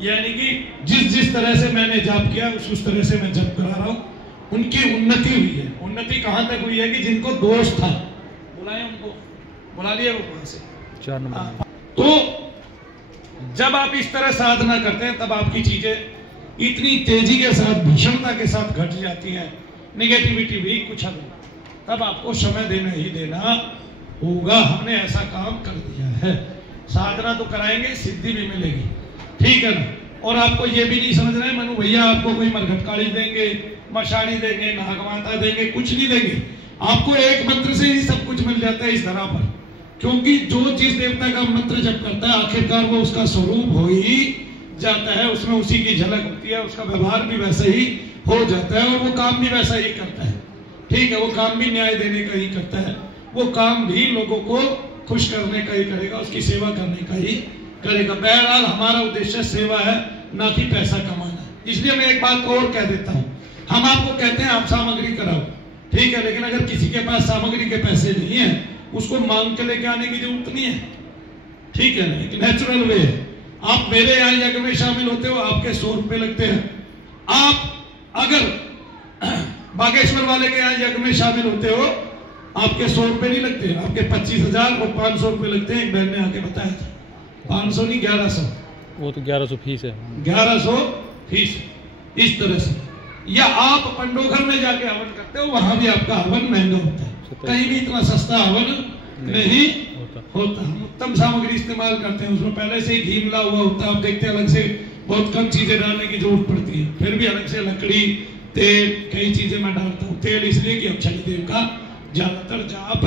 यानी कि जिस तरह से मैंने जप किया उस तरह से मैं जप करा रहा हूँ, उनकी उन्नति हुई है। उन्नति कहाँ तक हुई है कि जिनको दोष था, बुलाए उनको, बुला लिया वो वहां से 4 नंबर। तो जब आप इस तरह साधना करते हैं तब आपकी चीजें इतनी तेजी के साथ, भीषणता के साथ घट जाती हैं, निगेटिविटी भी कुछ हद, तब आपको समय देना ही देना होगा। हमने ऐसा काम कर दिया है, साधना तो कराएंगे, सिद्धि भी मिलेगी, ठीक है ना। और आपको ये भी नहीं समझना है मनु भैया आपको कोई मरघटकाली देंगे, मशानी देंगे, नागमाता देंगे, कुछ नहीं देंगे। आपको एक मंत्र से ही सब कुछ मिल जाता है इस धरा पर, क्योंकि जो जिस देवता का मंत्र जप करता है आखिरकार वो उसका स्वरूप हो ही जाता है, उसमें उसी की झलक होती है, उसका व्यवहार भी वैसा ही हो जाता है और वो काम भी वैसा ही करता है, ठीक है। वो काम भी न्याय देने का ही करता है, वो काम भी लोगों को खुश करने का ही करेगा, उसकी सेवा करने का ही करेगा। बहरहाल हमारा उद्देश्य सेवा है, ना कि पैसा कमाना। इसलिए मैं एक बात और कह देता हूँ, हम आपको कहते हैं आप सामग्री कराओ, ठीक है, लेकिन अगर किसी के पास सामग्री के पैसे नहीं है उसको मांग के लेके आने की जरूरत नहीं है, ठीक है ना। एक नेचुरल वे है। आप मेरे यहाँ यज्ञ में शामिल होते हो, आपके 100 रुपए लगते हैं। आप अगर बागेश्वर वाले के यहाँ यज्ञ में शामिल होते हो, आपके 100 रुपए नहीं लगते, आपके 25,000 और 500 रुपए लगते हैं। एक बहन ने आके बताया था, 500 नहीं 1100, वो तो 1100 फीस है, 1100 फीस, इस तरह से। या आप पंडोघर में जाके हवन करते हो, वहां भी आपका हवन महंगा होता है, कहीं भी इतना सस्ता हवन नहीं होता। हम उत्तम सामग्री इस्तेमाल करते हैं, उसमें पहले से ही घी मिला हुआ होता है। आप देखते हैं अलग से बहुत कम चीजें डालने की जरूरत पड़ती है, फिर भी अलग से लकड़ी, तेल, कई चीजें मैं डालता हूँ। तेल इसलिए कि हम शनिदेव का ज्यादातर जाप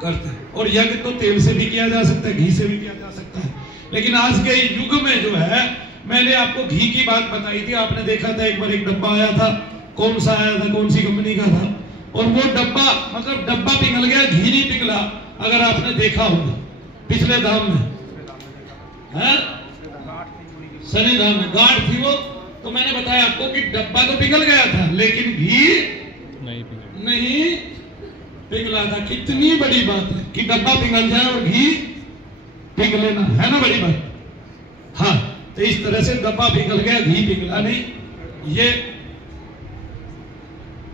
करते हैं, और यज्ञ तो तेल से भी किया जा सकता है, घी से भी किया जा सकता है। लेकिन आज के युग में जो है, मैंने आपको घी की बात बताई थी, आपने देखा था एक बार एक डब्बा आया था, कौन सा आया था, कौन सी कंपनी का था, और वो डब्बा मतलब डब्बा पिघल गया, घी नहीं पिघला। अगर आपने देखा होगा पिछले धाम में है, शनि धाम में गांठ थी वो, तो मैंने बताया आपको कि डब्बा तो पिघल गया था लेकिन घी नहीं पिघला था। कितनी बड़ी बात है कि डब्बा पिघल जाए और घी पिघले ना, है ना बड़ी बात। हाँ, तो इस तरह से डब्बा पिघल गया, घी पिघला नहीं।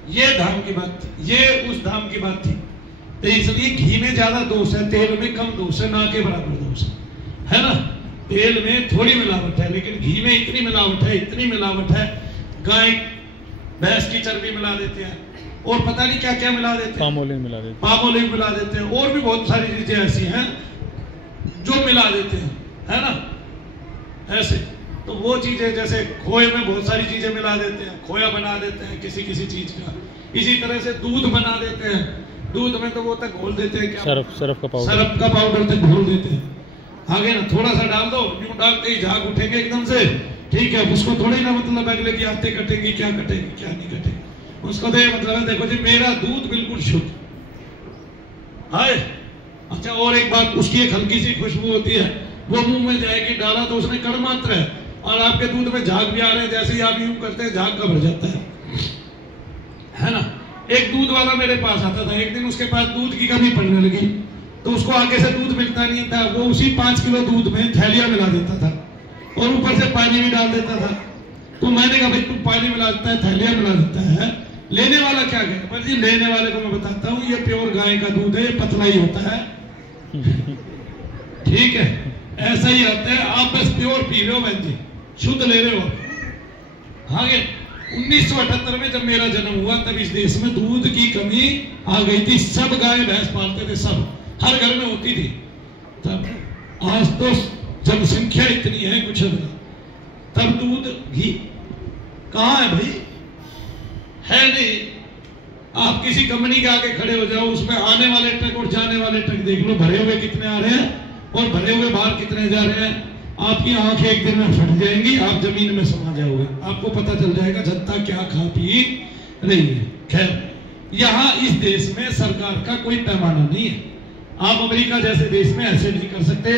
ये धाम की बात थी, ये उस धाम की बात थी। तो इसलिए घी में ज्यादा दोष है, तेल में कम दोष है, ना के बराबर दोष है ना। तेल में थोड़ी मिलावट है, लेकिन घी में इतनी मिलावट है, इतनी मिलावट है। गाय भैंस की चर्बी मिला देते हैं, और पता नहीं क्या क्या मिला देते हैं, पामोलिव मिला देते हैं, और भी बहुत सारी चीजें ऐसी हैं जो मिला देते हैं, है ना। ऐसे तो वो चीजें, जैसे खोए में बहुत सारी चीजें मिला देते हैं, खोया बना देते हैं किसी किसी चीज का। इसी तरह से दूध बना देते हैं, दूध में तो वो तक घोल देते हैं, क्या सरफ का पाउडर तक घोल देते हैं। आगे ना थोड़ा सा डाल दो, यूं डालते ही झाग उठेंगे एकदम से, ठीक है। उसको थोड़ी ना मतलब अगले की आते कटेगी, क्या कटेगी क्या नहीं कटेगी, उसको तो ये मतलब है, देखो जी मेरा दूध बिल्कुल शुद्ध है। अच्छा, और एक बात, उसकी एक हल्की सी खुशबू होती है, वो मुंह में जाएगी, डाला तो उसने कण मात्र है, और आपके दूध में झाग भी आ रहे हैं, जैसे ही आप यूं करते हैं झाग का भर जाता है ना। एक दूध वाला मेरे पास आता था, एक दिन उसके पास दूध की कमी पड़ने लगी, तो उसको आगे से दूध मिलता नहीं था, वो उसी 5 किलो दूध में थैलियां मिला देता था, और ऊपर से पानी भी डाल देता था। तो मैंने कहा भाई तू पानी मिला देता है, थैलियां मिला देता है, लेने वाला क्या कहे? पर जी लेने वाले को मैं बताता हूँ, ये प्योर गाय का दूध है, ये पतला ही होता है, ठीक है, ऐसा ही आता है। आप बस प्योर पी रहे हो बहन जी, शुद्ध ले रहे हो। आगे 1978 में जब मेरा जन्म हुआ, तब इस देश में दूध की कमी आ गई थी, सब गाय भैंस पालते थे, सब हर घर में होती थी तब। आज तो जनसंख्या इतनी है कुछ, तब दूध घी कहाँ है भाई, है नहीं। आप किसी कंपनी के आगे खड़े हो जाओ, उसमें आने वाले ट्रक और जाने वाले ट्रक देख लो, भरे हुए कितने आ रहे हैं और भरे हुए बाहर कितने जा रहे हैं। आपकी आंखें एक दिन में फट जाएंगी, आप जमीन में समा जाओगे, आपको पता चल जाएगा जनता क्या खा पी रही है। खैर, यहाँ इस देश में सरकार का कोई पैमाना नहीं है। आप अमेरिका जैसे देश में ऐसे नहीं कर सकते,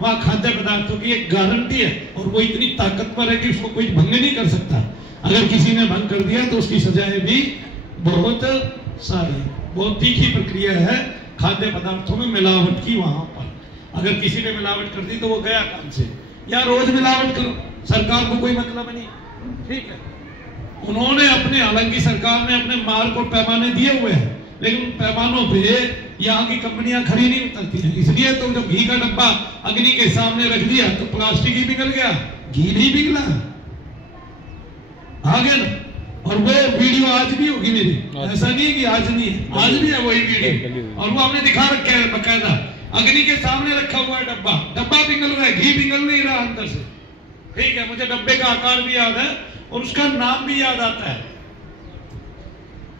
वहाँ खाद्य पदार्थों की एक गारंटी है, और वो इतनी ताकतवर है कि उसको कोई भंग नहीं कर सकता। अगर किसी ने भंग कर दिया तो उसकी सजाएं भी बहुत सारी, बहुत तीखी प्रक्रिया है खाद्य पदार्थों में मिलावट की। वहां पर अगर किसी ने मिलावट कर दी तो वो गया काम से। या रोज मिलावट करो, सरकार को कोई मतलब नहीं, ठीक है। उन्होंने अपने, हालांकि सरकार ने अपने मार को पैमाने दिए हुए हैं, लेकिन पैमानों पे यहाँ की कंपनियां खरी नहीं उतरती हैं। इसलिए तो जब घी का डब्बा अग्नि के सामने रख दिया तो प्लास्टिक ही पिघल गया, घी नहीं पिघला, आ गया ना। और वो वीडियो आज भी होगी मेरी, ऐसा नहीं है कि आज नहीं है, आज भी है वही वीडियो, और वो हमने दिखा रखा है बकायदा, अग्नि के सामने रखा हुआ है डब्बा, डब्बा पिघल रहा है, घी पिघल नहीं रहा अंदर से, ठीक है। मुझे डब्बे का आकार भी याद है और उसका नाम भी याद आता है,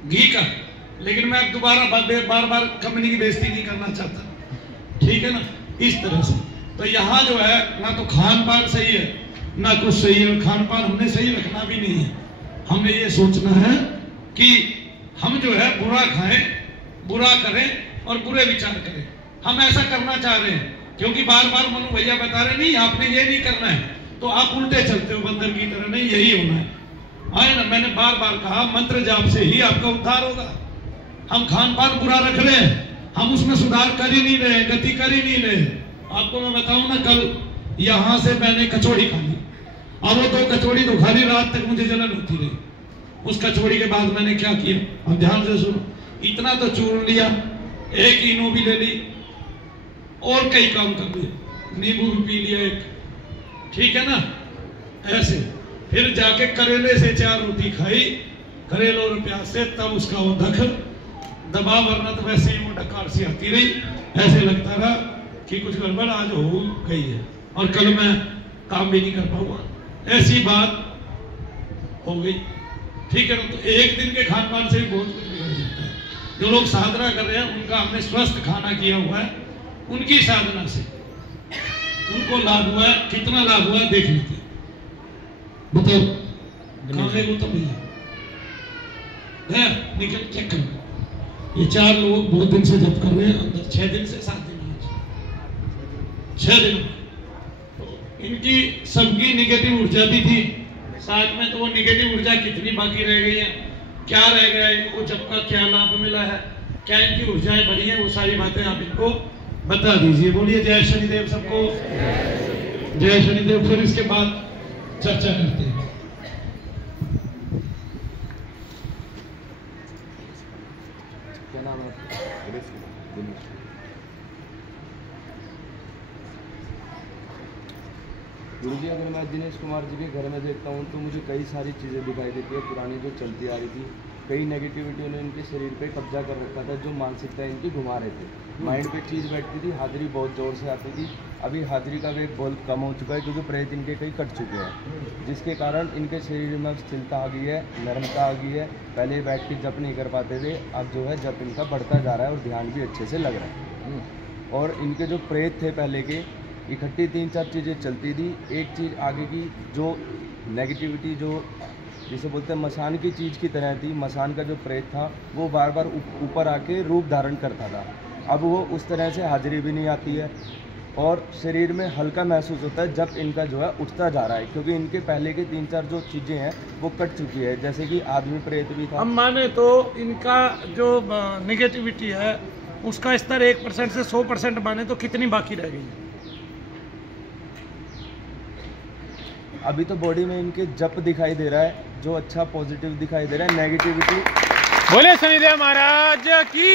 घी का। लेकिन मैं अब दोबारा बार बार कंपनी की बेइज्जती नहीं करना चाहता, ठीक है ना। इस तरह से तो यहाँ जो है ना तो खान पान सही है ना कुछ सही है, और खान पान हमने सही रखना भी नहीं है। हमें ये सोचना है कि हम जो है बुरा खाएं, बुरा करें और बुरे विचार करें। हम ऐसा करना चाह रहे हैं, क्योंकि बार बार मनु भैया बता रहे नहीं आपने ये नहीं करना है, तो आप उल्टे चलते हो बंदर की तरह, नहीं यही होना है। आए ना, मैंने बार बार कहा मंत्र जाप से ही आपका उद्धार होगा। हम खान पान बुरा रख रहे हैं, हम उसमें सुधार कर ही नहीं रहे, गति कर ही नहीं रहे। आपको मैं बताऊं ना, कल यहां से मैंने कचौड़ी खा ली, और वो 2 कचौड़ी तो खाली रात तक मुझे जलन होती रही। उस कचौड़ी के बाद मैंने क्या किया, अब ध्यान से सुनो, इतना तो चूर्ण लिया, 1 इनो भी ले ली और कई काम कर लिए, नींबू भी पी लिया 1, ठीक है ना। ऐसे फिर जाके करेले से 4 रोटी खाई, करेलों और प्याज से, तब उसका वो धख दबा, वरना तो वैसे ही वो डकार सी आती रही। ऐसे लगता रहा कि कुछ गड़बड़ आज हो गई है और कल मैं काम भी नहीं कर पाऊंगा, ऐसी बात हो गई, ठीक है ना। तो एक दिन के खान पान से भी बहुत कुछ बिगड़ जाता है। जो लोग साधना कर रहे हैं उनका हमने स्वस्थ खाना किया हुआ है, उनकी साधना से उनको लाभ हुआ है, कितना लाभ हुआ है देख लेते हैं। बताओ कहाँ गए वो, तो भैया निकल चेक करो। ये 4 लोग बहुत दिन से जब कर रहे हैं, अंदर 6 दिन से 7 दिन 6 दिन। इनकी सबकी निगेटिव ऊर्जा भी थी साथ में, तो वो निगेटिव ऊर्जा कितनी बाकी रह गई है, क्या रह गया है, इनको जब का क्या लाभ मिला है, क्या इनकी ऊर्जाएं बढ़ी हैं, वो सारी बातें आप इनको बता दीजिए। बोलिए जय शनिदेव सबको, जय शनिदेव। फिर इसके बाद चर्चा करते हैं। क्या नाम है? गुरु जी, अगर मैं दिनेश कुमार जी के घर में देखता हूँ तो मुझे कई सारी चीज़ें दिखाई देती है पुरानी जो चलती आ रही थी। कई नेगेटिविटी ने इनके शरीर पे कब्जा कर रखा था, जो मानसिकता इनकी घुमा रहे थे। माइंड पे चीज़ बैठती थी, हाजिरी बहुत ज़ोर से आती थी। अभी हाजिरी का वेग बहुत कम हो चुका है, क्योंकि प्रेत इनके कई कट चुके हैं, जिसके कारण इनके शरीर में स्थिरता आ गई है, नरमता आ गई है। पहले बैठ के जप नहीं कर पाते थे, अब जो है जप इनका बढ़ता जा रहा है और ध्यान भी अच्छे से लग रहा है। और इनके जो प्रेत थे पहले के, इकट्ठी 3-4 चीज़ें चलती थी। एक चीज़ आगे की जो नेगेटिविटी, जो जिसे बोलते हैं मसान की चीज़ की तरह थी, मसान का जो प्रेत था वो बार बार ऊपर आके रूप धारण करता था। अब वो उस तरह से हाजिरी भी नहीं आती है और शरीर में हल्का महसूस होता है जब इनका जो है उठता जा रहा है, क्योंकि इनके पहले के 3-4 जो चीज़ें हैं वो कट चुकी है। जैसे कि आदमी प्रेत भी था। हम माने तो इनका जो निगेटिविटी है उसका स्तर 1% से 100% माने तो कितनी बाकी रह गई है? अभी तो बॉडी में इनके जप दिखाई दे रहा है, जो अच्छा पॉजिटिव दिखाई दे रहा है। नेगेटिविटी, बोले शनिदेव महाराज की,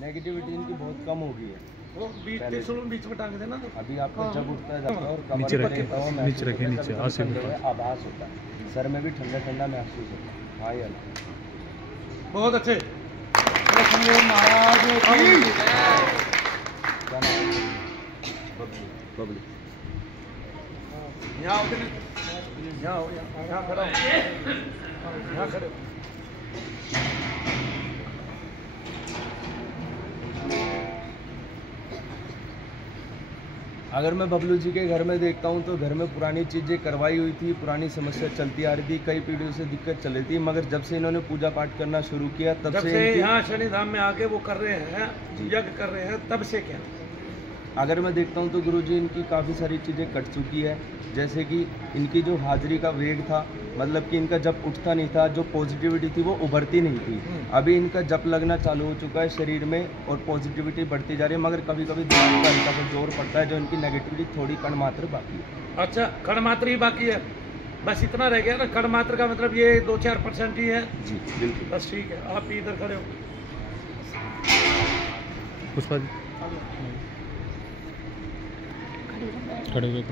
नेगेटिविटी इनकी बहुत कम हो गई है। वो बीच में टांग देना तो अभी आपको जब उठता है जाता है और नीचे कमर रखें, पर नीचे रखें, नीचे आभास होता है, सर में भी ठंडा ठंडा महसूस होता है। हाँ यार, बहुत अच्छे। महाराज बबली यहाँ खड़ा हो, यहाँ खड़े हो। अगर मैं बबलू जी के घर में देखता हूँ तो घर में पुरानी चीज़ें करवाई हुई थी, पुरानी समस्या चलती आ रही थी, कई पीढ़ियों से दिक्कत चल रही थी, मगर जब से इन्होंने पूजा पाठ करना शुरू किया तब से यहाँ शनि धाम में आके वो कर रहे हैं, यज्ञ कर रहे हैं, तब से क्या अगर मैं देखता हूँ तो गुरुजी इनकी काफ़ी सारी चीज़ें कट चुकी है, जैसे कि इनकी जो हाजिरी का वेग था, मतलब कि इनका जब उठता नहीं था, जो पॉजिटिविटी थी वो उभरती नहीं थी। अभी इनका जप लगना चालू हो चुका है शरीर में और पॉजिटिविटी बढ़ती जा रही है, मगर कभी कभी दिमाग पर हल्का सा जोर पड़ता है, जो इनकी नेगेटिविटी थोड़ी कण मात्र बाकी है। अच्छा, कण मात्र ही बाकी है, बस इतना रह गया ना। कण मात्र का मतलब ये 2-4% ही है। जी बिल्कुल, बस ठीक है। आप इधर खड़े हो। पुष्पा जी खड़े हुए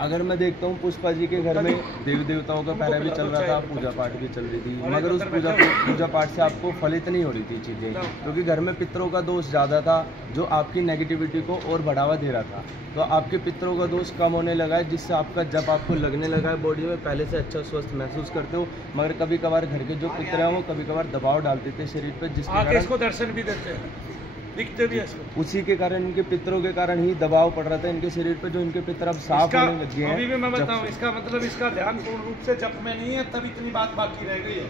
अगर मैं देखता हूँ पुष्पा जी के घर में देवी देवताओं का पहरा भी चल रहा था, पूजा पाठ भी चल रही थी, मगर उस पूजा पाठ से आपको फलित नहीं हो रही थी चीज़ें, क्योंकि घर में पितरों का दोष ज़्यादा था, जो आपकी नेगेटिविटी को और बढ़ावा दे रहा था। तो आपके पितरों का दोष कम होने लगा है, जिससे आपका जब आपको लगने लगा है बॉडी में, पहले से अच्छा स्वस्थ महसूस करते हो, मगर कभी कभार घर के जो पितर हैं वो कभी कभार दबाव डालते थे शरीर पर, जिसके इसको दर्शन भी देते हैं, दिखते भी है। उसी के कारण, इनके पितरों के कारण ही दबाव पड़ रहा था इनके शरीर पर, जो इनके पितर अब साफ होने लग गए हैं। अभी भी मैं बताऊं, इसका मतलब इसका ध्यान पूर्ण रूप से जप में नहीं है, तब इतनी बात बाकी रह गई है।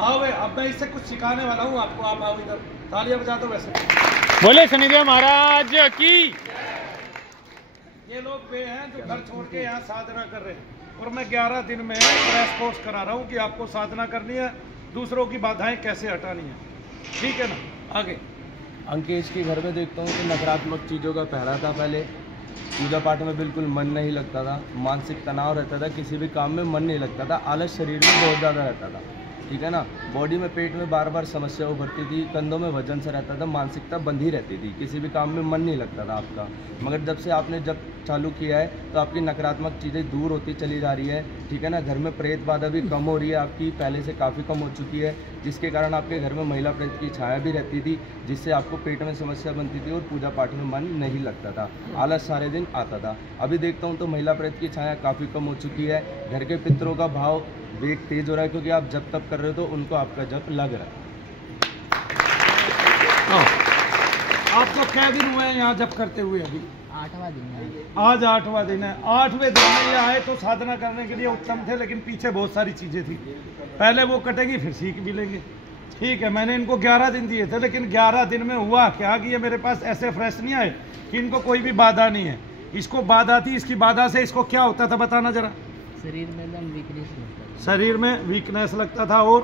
आओ अब मैं इससे कुछ सिखाने वाला हूँ आपको। आप आओ इधर, तालियां बजा दो। वैसे बोले शनिदेव महाराज की। ये लोग वे हैं जो घर छोड़ के यहाँ साधना कर रहे हैं, और मैं 11 दिन में क्रैश कोर्स करा रहा हूँ कि आपको साधना करनी है, दूसरों की बाधाएं कैसे हटानी है। ठीक है ना? आगे अंकेश के घर में देखता हूँ कि नकारात्मक चीज़ों का पहरा था पहले, पूजा पाठ में बिल्कुल मन नहीं लगता था, मानसिक तनाव रहता था, किसी भी काम में मन नहीं लगता था, आलस शरीर में बहुत ज़्यादा रहता था। ठीक है ना? बॉडी में, पेट में बार बार समस्या उभरती थी, कंधों में वजन सा रहता था, मानसिकता बंधी रहती थी, किसी भी काम में मन नहीं लगता था आपका। मगर जब से आपने जब चालू किया है तो आपकी नकारात्मक चीज़ें दूर होती चली जा रही है। ठीक है ना? घर में प्रेत बाधा भी कम हो रही है आपकी, पहले से काफ़ी कम हो चुकी है, जिसके कारण आपके घर में महिला प्रेत की छाया भी रहती थी, जिससे आपको पेट में समस्या बनती थी और पूजा पाठ में मन नहीं लगता था, आलस सारे दिन आता था। अभी देखता हूँ तो महिला प्रेत की छाया काफ़ी कम हो चुकी है, घर के पितरों का भाव वेग तेज हो रहा है, क्योंकि आप जब तब कर रहे हो तो उनको आपका जप लग रहा है। आपको क्या दिन हुए हैं यहाँ जप करते हुए? अभी 8वां दिन है। आज 8वां दिन है। 8वें दिन में ये आए तो साधना करने के लिए उत्तम थे, लेकिन पीछे बहुत सारी चीजें थी, पहले वो कटेगी फिर सीख भी लेंगे। ठीक है, मैंने इनको 11 दिन दिए थे, लेकिन 11 दिन में हुआ क्या कि ये मेरे पास ऐसे फ्रेश नहीं आए कि इनको कोई भी बाधा नहीं है। इसको बाधा थी, इसकी बाधा से इसको क्या होता था बताना जरा। शरीर में एकदम वीकनेस लगता था, शरीर में वीकनेस लगता था, और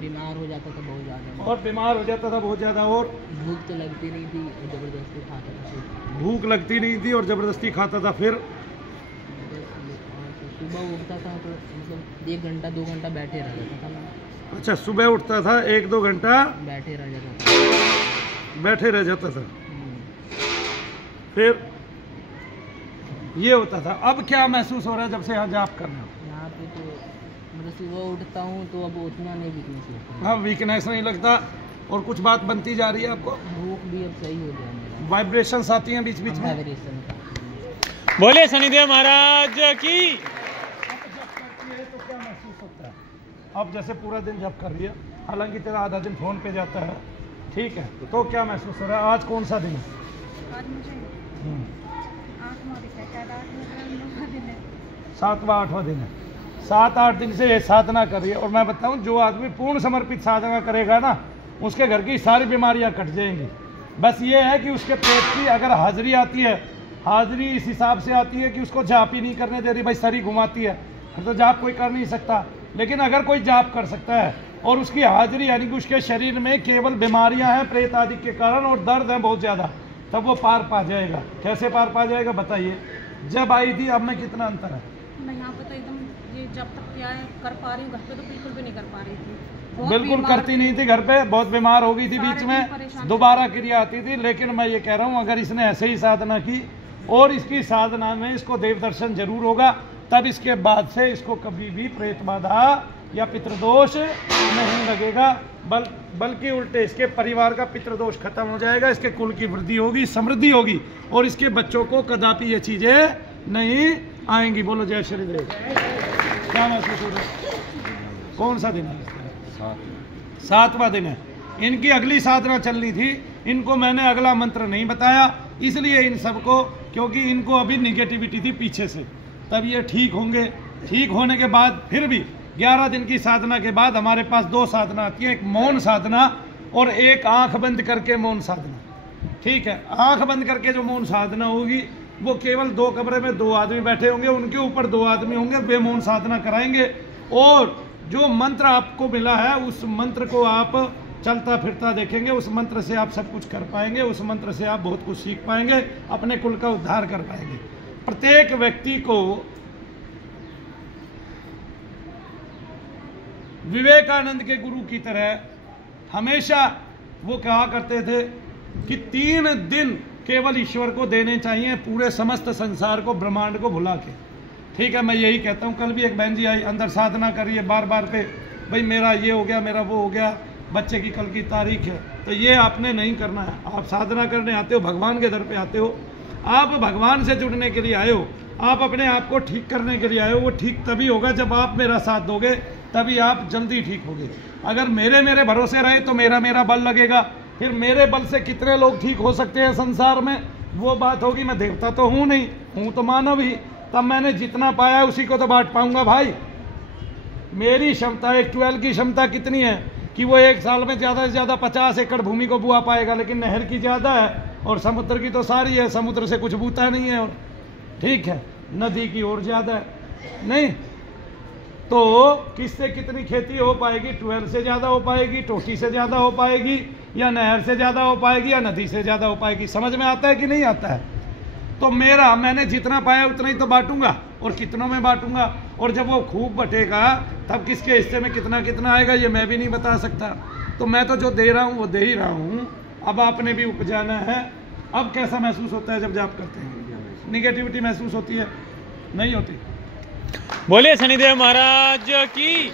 बीमार हो जाता था बहुत ज़्यादा, और बीमार हो जाता था बहुत ज़्यादा, और भूख तो लगती नहीं थी और ज़बरदस्ती खाता था। भूख लगती नहीं थी और ज़बरदस्ती खाता था। फिर सुबह उठता था तो मतलब 1 घंटा 2 घंटा बैठे रह जाता था मैं। अच्छा, सुबह उठता था 1-2 घंटा बैठे रह जाता था। फिर ये होता था। अब क्या महसूस हो रहा है जब से यहाँ जाप कर रहे हो? यहाँ पे तो मतलब सुबह उठता हूँ तो अब उतना नहीं वीकनेस लगता। हाँ, वीकनेस नहीं लगता, और कुछ बात बनती जा रही है आपको। भूख भी अब सही हो गया मेरा, वाइब्रेशंस आती हैं बीच बीच में। वाइब्रेशन का। बोले शनिदेव महाराज की। अब जब करती है तो क्या महसूस होता है? अब जैसे पूरा दिन जब कर रही है, हालांकि तेरा आधा दिन फोन पे जाता है, ठीक है, तो क्या महसूस हो रहा है? आज कौन सा दिन है? आज मुझे 7वां 8वां दिन है। 7-8 दिन से ये साधना कर रही है, और मैं बताऊं, जो आदमी पूर्ण समर्पित साधना करेगा ना, उसके घर की सारी बीमारियां कट जाएंगी। बस ये है कि उसके पेट की अगर हाजिरी आती है, हाजिरी इस हिसाब से आती है कि उसको जाप ही नहीं करने दे रही, भाई सरी घुमाती है, तो जाप कोई कर नहीं सकता। लेकिन अगर कोई जाप कर सकता है और उसकी हाजिरी यानी कि उसके शरीर में केवल बीमारियां हैं प्रेत आदि के कारण और दर्द है बहुत ज़्यादा, तब वो पार पा जाएगा। कैसे पार पा जाएगा बताइए? जब आई थी अब में कितना अंतर है? मैं यहाँ पे तो एकदम ये जब तक क्या है कर पा रही हूँ, घर पे तो बिल्कुल भी नहीं कर पा रही थी। बहुत बिल्कुल बीमार करती नहीं थी घर पे, बहुत बीमार हो गई थी, बीच सारे दिन में परेशान दोबारा क्रिया आती थी। लेकिन मैं ये कह रहा हूँ, अगर इसने ऐसे ही साधना की और इसकी साधना में इसको देव दर्शन जरूर होगा, तब इसके बाद से इसको कभी भी प्रेत बाधा या पितृदोष नहीं लगेगा, बल्कि उल्टे इसके परिवार का पितृदोष खत्म हो जाएगा, इसके कुल की वृद्धि होगी, समृद्धि होगी, और इसके बच्चों को कदापि ये चीजें नहीं आएंगी। बोलो जय श्री देव। क्या महसूस हो रहा है? कौन सा दिन है? 7वां दिन है। इनकी अगली साधना चलनी थी, इनको मैंने अगला मंत्र नहीं बताया, इसलिए इन सबको, क्योंकि इनको अभी निगेटिविटी थी पीछे से, तब ये ठीक होंगे। ठीक होने के बाद फिर भी 11 दिन की साधना के बाद हमारे पास 2 साधना आती है, एक मौन साधना और एक आंख बंद करके मौन साधना। ठीक है, आंख बंद करके जो मौन साधना होगी वो केवल 2 कमरे में 2 आदमी बैठे होंगे, उनके ऊपर 2 आदमी होंगे, वे मौन साधना कराएंगे। और जो मंत्र आपको मिला है उस मंत्र को आप चलता फिरता देखेंगे, उस मंत्र से आप सब कुछ कर पाएंगे, उस मंत्र से आप बहुत कुछ सीख पाएंगे, अपने कुल का उद्धार कर पाएंगे। प्रत्येक व्यक्ति को विवेकानंद के गुरु की तरह हमेशा वो कहा करते थे कि 3 दिन केवल ईश्वर को देने चाहिए, पूरे समस्त संसार को, ब्रह्मांड को भुला के। ठीक है, मैं यही कहता हूँ। कल भी एक बहन जी आई, अंदर साधना करिए बार बार पे, भाई मेरा ये हो गया, मेरा वो हो गया, बच्चे की कल की तारीख है। तो ये आपने नहीं करना है। आप साधना करने आते हो, भगवान के दर पे आते हो, आप भगवान से जुड़ने के लिए आए हो, आप अपने आप को ठीक करने के लिए आए हो। वो ठीक तभी होगा जब आप मेरा साथ दोगे, तभी आप जल्दी ठीक होगे। अगर मेरे भरोसे रहे तो मेरा बल लगेगा, फिर मेरे बल से कितने लोग ठीक हो सकते हैं संसार में, वो बात होगी। मैं देवता तो हूँ नहीं, हूँ तो मानव ही। तब मैंने जितना पाया उसी को तो बांट पाऊंगा भाई। मेरी क्षमता, एक 12 की क्षमता कितनी है कि वो 1 साल में ज़्यादा से ज़्यादा 50 एकड़ भूमि को बुआ पाएगा, लेकिन नहर की ज़्यादा है और समुद्र की तो सारी है, समुद्र से कुछ बूता नहीं है। और ठीक है, नदी की और ज़्यादा है नहीं, तो किससे कितनी खेती हो पाएगी? 12 से ज़्यादा हो पाएगी, टोटी से ज़्यादा हो पाएगी, या नहर से ज़्यादा हो पाएगी, या नदी से ज़्यादा हो पाएगी। समझ में आता है कि नहीं आता है? तो मैंने जितना पाया उतना ही तो बांटूंगा, और कितनों में बांटूंगा। और जब वो खूब बटेगा तब किसके हिस्से में कितना कितना आएगा ये मैं भी नहीं बता सकता। तो मैं तो जो दे रहा हूँ वो दे ही रहा हूँ। अब आपने भी उपजाना है। अब कैसा महसूस होता है जब जाप करते हैं? निगेटिविटी महसूस होती है? नहीं होती। बोलिए शनिदेव महाराज की।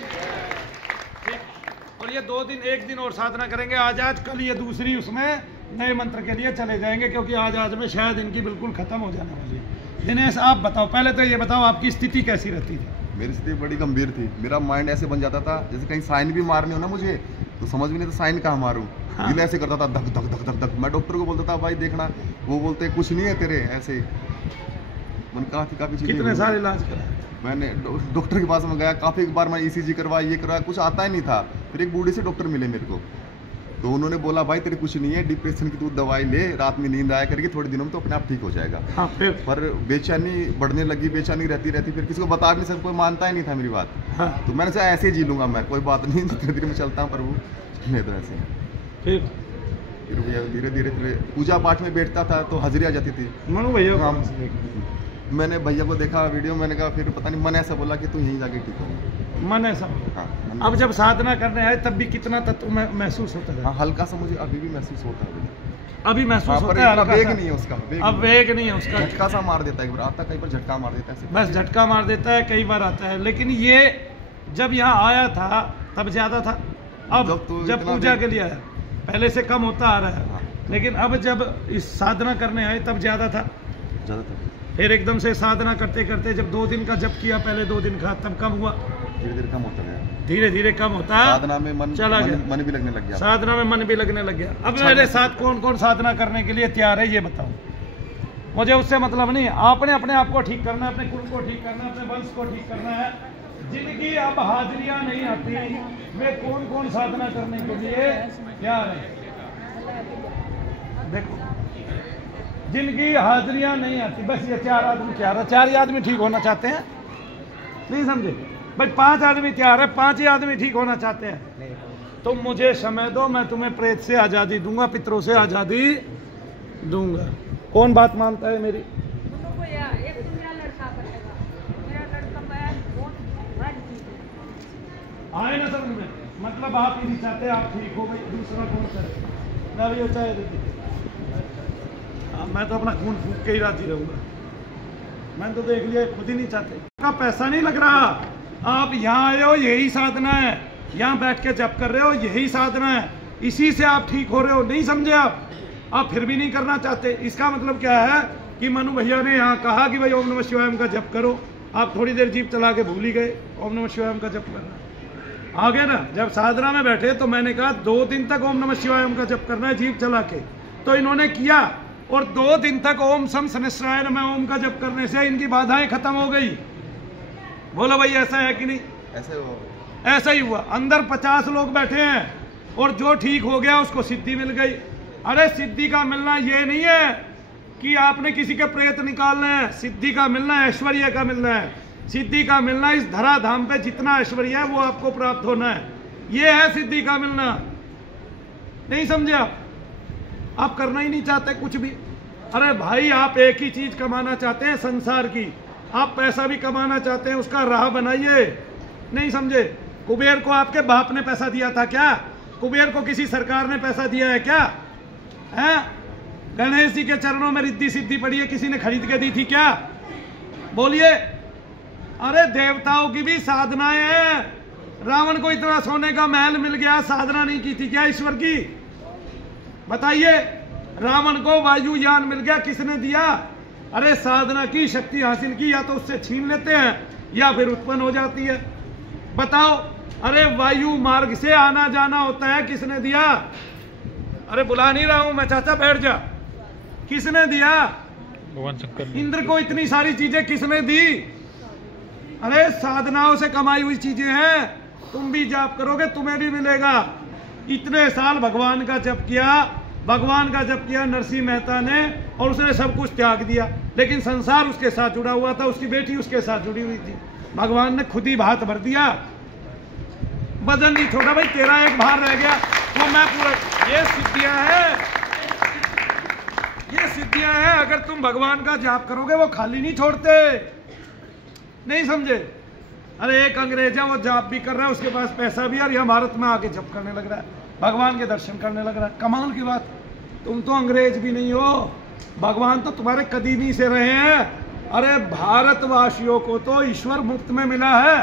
और ये 2 दिन, 1 दिन और साधना करेंगे। आज कल ये दूसरी उसमें नए मंत्र के लिए चले जाएंगे, क्योंकि आज में शायद इनकी बिल्कुल खत्म हो जाने वाली है। दिनेश आप बताओ, पहले तो ये बताओ आपकी स्थिति कैसी रहती थी? मेरी स्थिति बड़ी गंभीर थी। मेरा माइंड ऐसे बन जाता था जैसे कहीं साइन भी मारने हो ना मुझे तो समझ भी नहीं था साइन कहाँ मारूं। दिल ऐसे करता था धक धक धक धक धक। मैं डॉक्टर को बोलता था भाई देखना, वो बोलते कुछ नहीं है तेरे, ऐसे मन काफी चीजें। कितने सारे इलाज कराए? मैंने डॉक्टर के पास में गया, काफी बार मैं ECG करवाया, ये करवाया, कुछ आता ही नहीं था। फिर एक बूढ़ी से डॉक्टर मिले मेरे को, तो उन्होंने बोला भाई तेरे कुछ नहीं है, डिप्रेशन की तू दवाई ले, रात में नींद आया करके, थोड़े दिनों में तो अपने आप ठीक हो जाएगा। हाँ, फिर? पर बेचैनी बढ़ने लगी, बेचैनी रहती फिर किसी को बता भी नहीं सकता, कोई मानता ही नहीं था मेरी बात। हाँ। तो मैंने चाहे ऐसे ही जी लूंगा मैं, कोई बात नहीं, धीरे धीरे मैं चलता हूँ प्रभु, नहीं तो ऐसे। फिर भैया धीरे धीरे पूजा पाठ में बैठता था तो हाजिरी आ जाती थी। मनु भैया, हाँ, मैंने भैया को देखा वीडियो, मैंने कहा फिर पता नहीं मन ऐसा बोला कि तू यहीं जाके ठीक हो। मन ऐसा? हाँ। अब जब साधना करने आए तब भी कितना तत्व महसूस होता है? हाँ, हल्का सा मुझे अभी भी महसूस होता है। अभी महसूस होता है? वेग नहीं है उसका, अब वेग नहीं है उसका। झटका सा मार देता है, एक बार आता है, कई बार झटका मार देता है, बस झटका मार देता है, कई बार आता है। लेकिन ये जब यहाँ आया था तब ज्यादा था। अब जब पूजा के लिए आया पहले से कम होता आ रहा है, लेकिन अब जब इस साधना करने आए तब ज्यादा था। फिर एकदम से साधना करते करते जब 2 दिन का जप किया, पहले 2 दिन का, तब कम हुआ, धीरे धीरे कम होता गया। धीरे धीरे कम होता है। साधना में मन भी लगने लग गया। साधना में मन भी लगने लग गया। अब मेरे साथ कौन कौन साधना करने के लिए तैयार है ये बताओ मुझे। उससे मतलब नहीं, आपने अपने आप को ठीक करना है, अपने कुल को ठीक करना है, अपने वंश को ठीक करना है। जिनकी अब हाजिरियां नहीं आती वे कौन कौन साधना करने के लिए तैयार है? देखो, जिनकी हाजिरियां नहीं आती, बस ये 4 आदमी तैयार है। 4 ही आदमी ठीक होना चाहते हैं, नहीं समझे भाई? 5 आदमी तैयार है, 5 ही आदमी ठीक होना चाहते हैं। तुम मुझे समय दो, मैं तुम्हें प्रेत से आजादी दूंगा, पितरों से आजादी दूंगा। कौन बात मानता है मेरी? आए ना समझ में? मतलब आप ही नहीं चाहते, आप ठीक हो गए, दूसरा कौन चाहे? मैं भी चाहे देती, मैं तो अपना खून फूंक के ही राजी रहूंगा। मैंने तो देख लिया, खुद ही नहीं चाहते। का पैसा नहीं लग रहा, आप यहाँ आए हो, यही साधना है। यहाँ बैठ के जप कर रहे हो, यही साधना है, इसी से आप ठीक हो रहे हो। नहीं समझे आप फिर भी नहीं करना चाहते। इसका मतलब क्या है कि मनु भैया ने यहाँ कहा कि भाई ओम नमः शिवाय का जप करो, आप थोड़ी देर जीप चला के भूल ही गए ओम नमः शिवाय का जप करना। आगे ना जब साधना में बैठे तो मैंने कहा 2 दिन तक ओम नमः शिवाय का जप करना है जीप चला के, तो इन्होंने किया। और 2 दिन तक ओम सम सनिश्चराय नमः ओम का जप करने से इनकी बाधाएं खत्म हो गई। बोलो भाई ऐसा है कि नहीं? ऐसे ऐसा ही हुआ। अंदर 50 लोग बैठे हैं, और जो ठीक हो गया उसको सिद्धि मिल गई। अरे सिद्धि का मिलना ये नहीं है कि आपने किसी के प्रेत निकालने हैं, सिद्धि का मिलना ऐश्वर्य का मिलना है। सिद्धि का मिलना इस धरा धाम पे जितना ऐश्वर्य है वो आपको प्राप्त होना है, ये है सिद्धि का मिलना। नहीं समझे आप करना ही नहीं चाहते कुछ भी। अरे भाई आप एक ही चीज कमाना चाहते हैं संसार की, आप पैसा भी कमाना चाहते हैं, उसका राह बनाइए। नहीं समझे? कुबेर को आपके बाप ने पैसा दिया था क्या? कुबेर को किसी सरकार ने पैसा दिया है क्या? है? गणेश जी के चरणों में रिद्धि सिद्धि पड़ी है, किसी ने खरीद के दी थी क्या? बोलिए। अरे देवताओं की भी साधनाएं हैं। रावण को इतना सोने का महल मिल गया, साधना नहीं की थी क्या ईश्वर की? बताइए। रावण को वायुयान मिल गया, किसने दिया? अरे साधना की, शक्ति हासिल की, या तो उससे छीन लेते हैं या फिर उत्पन्न हो जाती है। बताओ। अरे वायु मार्ग से आना जाना होता है, किसने दिया? अरे बुला नहीं रहा हूं मैं, चाचा बैठ जा। किसने दिया? भगवान शंकर। इंद्र को इतनी सारी चीजें किसने दी? अरे साधनाओं से कमाई हुई चीजें हैं। तुम भी जाप करोगे तुम्हें भी मिलेगा। इतने साल भगवान का जप किया नरसिंह मेहता ने, और उसने सब कुछ त्याग दिया, लेकिन संसार उसके साथ जुड़ा हुआ था, उसकी बेटी उसके साथ जुड़ी हुई थी। भगवान ने खुद ही भात भर दिया, वजन नहीं छोड़ा भाई, तेरा एक भार रह गया वो मैं पूरा। ये सिद्धियां हैं। अगर तुम भगवान का जाप करोगे वो खाली नहीं छोड़ते। नहीं समझे? अरे एक अंग्रेज है, वो जाप भी कर रहा है, उसके पास पैसा भी है, और यहाँ भारत में आके जप करने लग रहा है, भगवान के दर्शन करने लग रहा है। कमाल की बात। तुम तो अंग्रेज भी नहीं हो, भगवान तो तुम्हारे कदीमी से रहे हैं। अरे भारतवासियों को तो ईश्वर मुफ्त में मिला है।